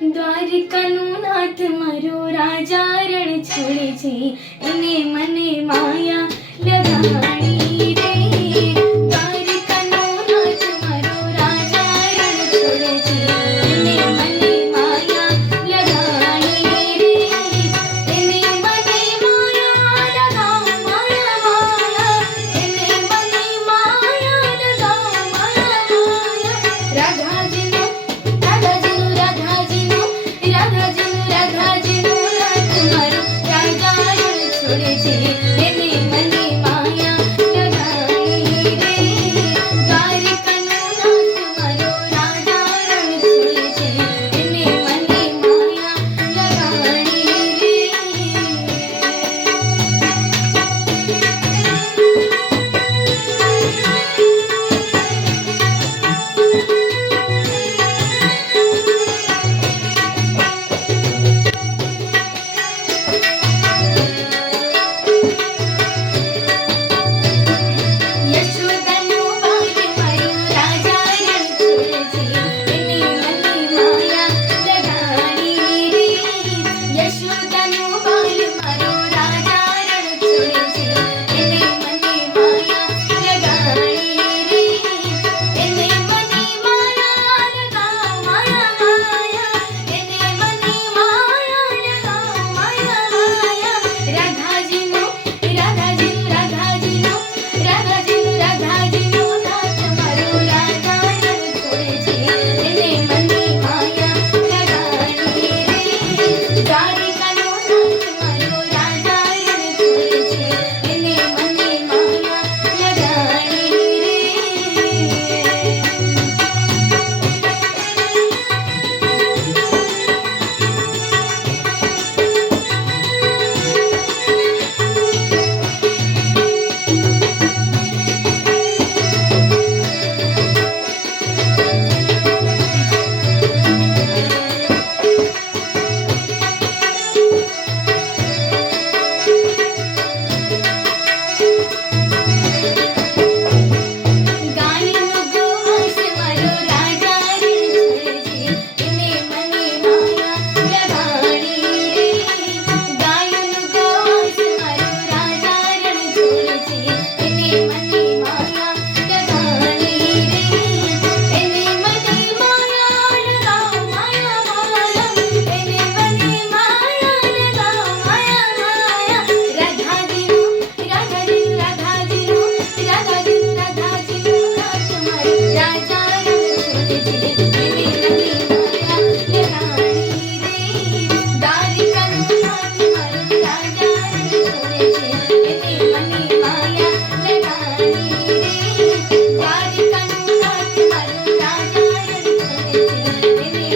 દ્વારિકાનો નાથ મારો રાજા રણ છોડે છે, એને મને માયા લગાણી રે. દ્વારિકાનો નાથ મારો રાજા રણ છોડે છે, એને મને માયા લગાણી રે. એને મને માયા લગાવ, માયા માયા, એને મને માયા લગાવ, માયા માયા. રાધાજીનો રાધાજીનો રાધાજીનો રાધાજીનો નાથ મારો રાજા રણ છોડે છે, એને મને માયા લગાણી રે. દ્વારિકાનો નાથ મારો રાજા રણ છોડે છે, એને મને માયા લગાણી રે. યશોદાનો બાળ મારો રાજા રણ છોડે છે, એને મને માયા લગાણી રે. યશોદાનો બાળ મારો રાજા રણ છોડે છે, એને મને માયા લગાણી રે. એને મને માયા લગાવ, માયા માયા, એને મને માયા લગાવ, માયા માયા. રાધાજીનો રાધાજીનો રાધાજીનો રાધાજીનો નાથ મારો રાજા રણ છોડે છે, એને મને માયા લગાણી રે. દ્વારિકાનો નાથ મારો રાજા રણ છોડે છે, એને મને માયા લગાણી રે. ગાયનો ગોવાસ મારો રાજા રણ છોડે છે, એને મને માયા લગાણી રે. ગાયનો ગોવાસ મારો રાજા રણ છોડે છે, એને મને માયા લગાણી રે. એને મને માયા લગાવ, માયા માયા, એને મને માયા લગાવ, માયા માયા. રાધાજીનો રાધાજીનો રાધાજીનો રાધાજીનો નાથ મારો રાજા રણ છોડે છે, એને મને માયા લગાણી રે. દ્વારિકાનો નાથ મારો રાજા રણ છોડે છે, એને મને માયા લગાણી રે. દ્વારિકાનો નાથ મારો રાજા રણ છોડે છે, એને મને